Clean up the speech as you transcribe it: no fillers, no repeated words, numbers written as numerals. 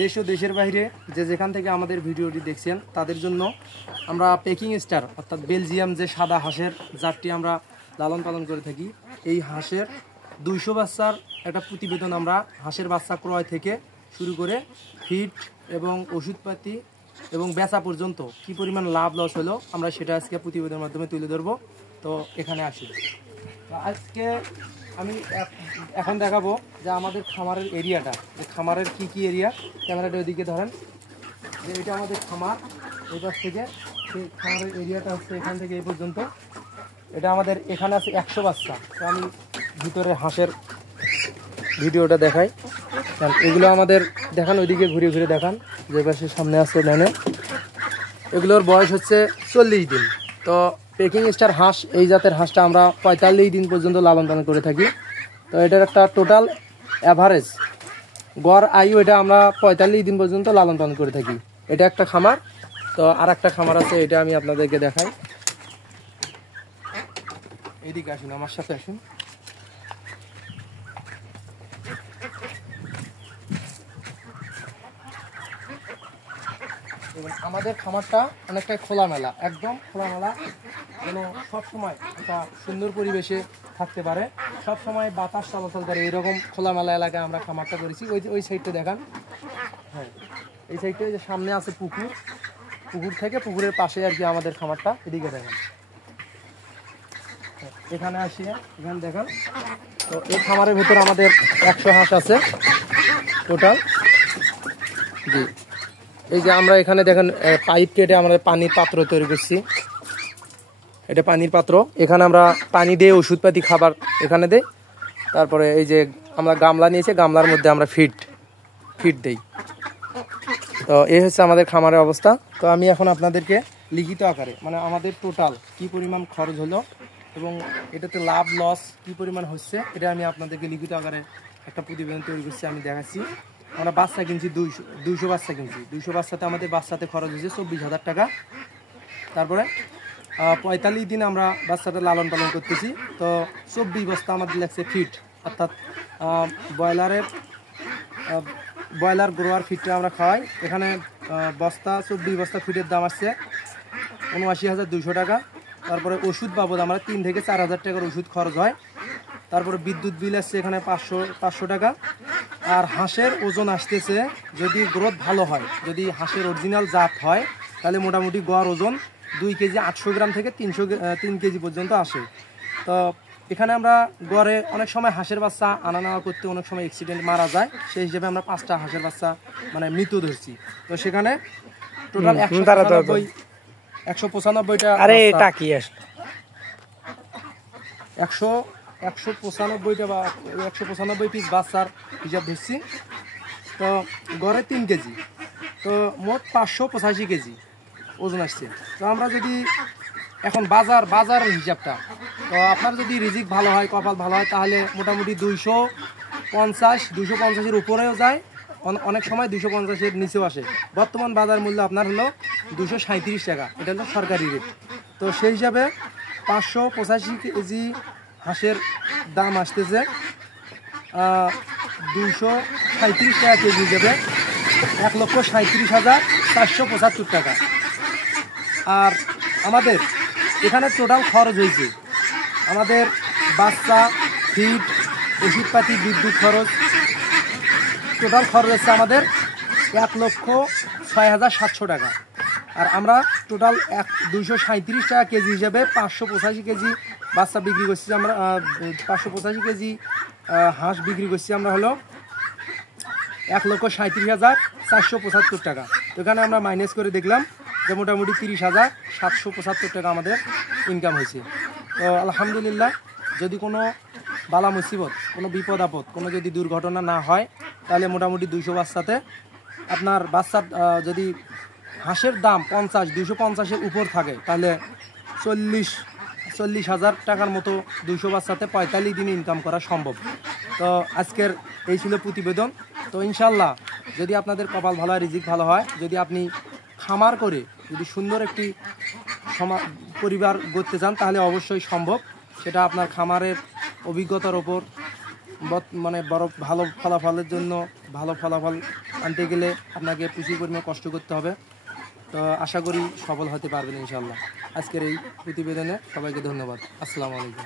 দেশ ও দেশের বাইরে যে যেখান থেকে আমাদের ভিডিওটি দেখছেন তাদের জন্য আমরা পেকিং স্টার অর্থাৎ বেলজিয়াম যে সাদা হাঁসের জাতটি আমরা লালন পালন করে থাকি, এই হাঁসের 200 বাচ্চার একটা প্রতিবেদন আমরা হাঁসের বাচ্চা ক্রয় থেকে শুরু করে ফিড এবং ওষুধপাতি এবং বেচা পর্যন্ত কী পরিমাণ লাভ লস হলো আমরা সেটা আজকে প্রতিবেদনের মাধ্যমে তুলে ধরবো। তো এখানে আসি। আজকে আমি এখন দেখাবো যে আমাদের খামারের এরিয়াটা, যে খামারের কি এরিয়া। ক্যামেরাটা ওইদিকে ধরেন, যে এটা আমাদের খামার। এই পাশ থেকে সেই খামারের এরিয়াটা হচ্ছে এখান থেকে এই পর্যন্ত। এটা আমাদের এখানে আছে 100 বাচ্চা। তো আমি ভিতরে হাঁসের ভিডিওটা দেখাই। এগুলো আমাদের দেখান, ওইদিকে ঘুরে ঘুরে দেখান, যে পাশে সামনে আছে ডানে। এগুলোর বয়স হচ্ছে 40 দিন। তো পেকিং স্টার হাঁস, এই জাতের হাঁসটা আমরা 45 দিন পর্যন্ত লালন পালন করে থাকি। তো এটার একটা টোটাল অ্যাভারেজ গড় আয়ু, এটা আমরা 45 দিন পর্যন্ত লালন পালন করে থাকি। এটা একটা খামার। তো আর একটা খামার আছে, এটা আমি আপনাদেরকে দেখাই। এইদিকে আসুন, আমার সাথে আসুন। আমাদের খামারটা অনেকটাই খোলামেলা, একদম খোলামেলা, যেন সবসময় একটা সুন্দর পরিবেশে থাকতে পারে, সবসময় বাতাস চলাচল করে, এরকম খোলামেলা এলাকায় আমরা খামারটা করেছি। ওই সাইডটা দেখান। হ্যাঁ, এই সাইডটা যে সামনে আছে পুকুর, পুকুর থেকে পুকুরের পাশে আর কি আমাদের খামারটা। এদিকে দেখেন, এখানে আসি, এখানে দেখেন। তো এই খামারের ভিতরে আমাদের 100 হাঁস আছে টোটাল। জি, এই যে আমরা এখানে দেখেন পাইপ কেটে আমরা পানির পাত্র তৈরি করছি। এটা পানির পাত্র, এখানে আমরা পানি দিয়ে ওষুধপাতি খাবার এখানে দেই। তারপরে এই যে আমরা গামলা নিয়েছি, গামলার মধ্যে আমরা ফিড দেই। তো এই হচ্ছে আমাদের খামারের অবস্থা। তো আমি এখন আপনাদেরকে লিখিত আকারে, মানে আমাদের টোটাল কি পরিমাণ খরচ হলো এবং এটাতে লাভ লস কি পরিমাণ হচ্ছে, এটা আমি আপনাদেরকে লিখিত আকারে একটা প্রতিবেদন তৈরি করছি, আমি দেখাচ্ছি। আমরা বাচ্চা কিনছি 200 বাচ্চা কিনছি। 200 বাচ্চাতে আমাদের বাচ্চাতে খরচ হয়েছে 24,000 টাকা। তারপরে 45 দিন আমরা বাচ্চাটা লালন পালন করতেছি। তো 24 বস্তা আমাদের লাগছে ফিড, অর্থাৎ ব্রয়লার গ্রোয়ার ফিডটা আমরা খাওয়াই। এখানে 24 বস্তা ফিডের দাম আসছে 79,200 টাকা। তারপরে ওষুধ বাবদ আমরা 3 থেকে 4,000 টাকার ওষুধ খরচ হয়। তারপরে বিদ্যুৎ বিল আসছে এখানে 500 টাকা। আর হাঁসের ওজন আসতেছে, যদি গ্রোথ ভালো হয়, যদি হাঁসের অরিজিনাল জাত হয়, তাহলে মোটামুটি গড় ওজন 2 কেজি 800 গ্রাম থেকে 3 কেজি পর্যন্ত আসে। তো এখানে আমরা গড়ে অনেক সময় হাঁসের বাচ্চা আনা নেওয়া করতে অনেক সময় অ্যাক্সিডেন্ট মারা যায়, সেই হিসেবে আমরা 5টা হাঁসের বাচ্চা মানে মৃত ধরছি। তো সেখানে টোটাল 195টা। আরে এটা কি আসলে 195টা বা 195 পিস বাচ্চার হিসাব ধরছি। তো গড়ে 3 কেজি, তো মোট 585 কেজি ওজন আসছে। তো আমরা যদি এখন বাজার হিসাবটা, তো আপনার যদি রিজিক ভালো হয়, কপাল ভালো হয়, তাহলে মোটামুটি 250-250-এর উপরেও যায়, অনেক সময় 250-এর নিচেও আসে। বর্তমান বাজার মূল্য আপনার হলো 237 টাকা, এটা হলো সরকারি রেট। তো সেই হিসাবে 585 কেজি হাঁসের দাম আসতেছে 237 টাকা কেজি হিসেবে 1,37,475 টাকা। আর আমাদের এখানে টোটাল খরচ হয়েছে, আমাদের বাচ্চা, ফিড, ওষুধপাতি, বিদ্যুৎ খরচ, টোটাল খরচ হচ্ছে আমাদের 1,06,700 টাকা। আর আমরা টোটাল 237 টাকা কেজি হিসেবে 585 কেজি বাচ্চা বিক্রি করছি আমরা, 585 কেজি হাঁস বিক্রি করছি আমরা হলো 1,37,475 টাকা। তো এখানে আমরা মাইনাস করে দেখলাম যে মোটামুটি 30,775 টাকা আমাদের ইনকাম হয়েছে। তো আলহামদুলিল্লাহ, যদি কোনো বালা মুসিবত, কোনো বিপদ আপদ, কোনো যদি দুর্ঘটনা না হয়, তাহলে মোটামুটি 200 বাচ্চাতে আপনার বাচ্চার যদি হাঁসের দাম 250-250-এর উপর থাকে, তাহলে 40,000 টাকার মতো 200 বাচ্চাতে 45 দিনে ইনকাম করা সম্ভব। তো আজকের এই ছিল প্রতিবেদন। তো ইনশাল্লাহ, যদি আপনাদের কপাল ভালো হয়, রিজিক ভালো হয়, যদি আপনি খামার করে যদি সুন্দর একটি পরিবার গড়তে চান, তাহলে অবশ্যই সম্ভব। সেটা আপনার খামারের অভিজ্ঞতার ওপর মানে বড় ভালো ফলাফলের জন্য ভালো ফলাফল আনতে গেলে আপনাকে প্রচুর পরিমাণে কষ্ট করতে হবে। তো আশা করি সফল হতে পারবেন ইনশাআল্লাহ। আজকের এই প্রতিবেদনে সবাইকে ধন্যবাদ। আসসালামু আলাইকুম।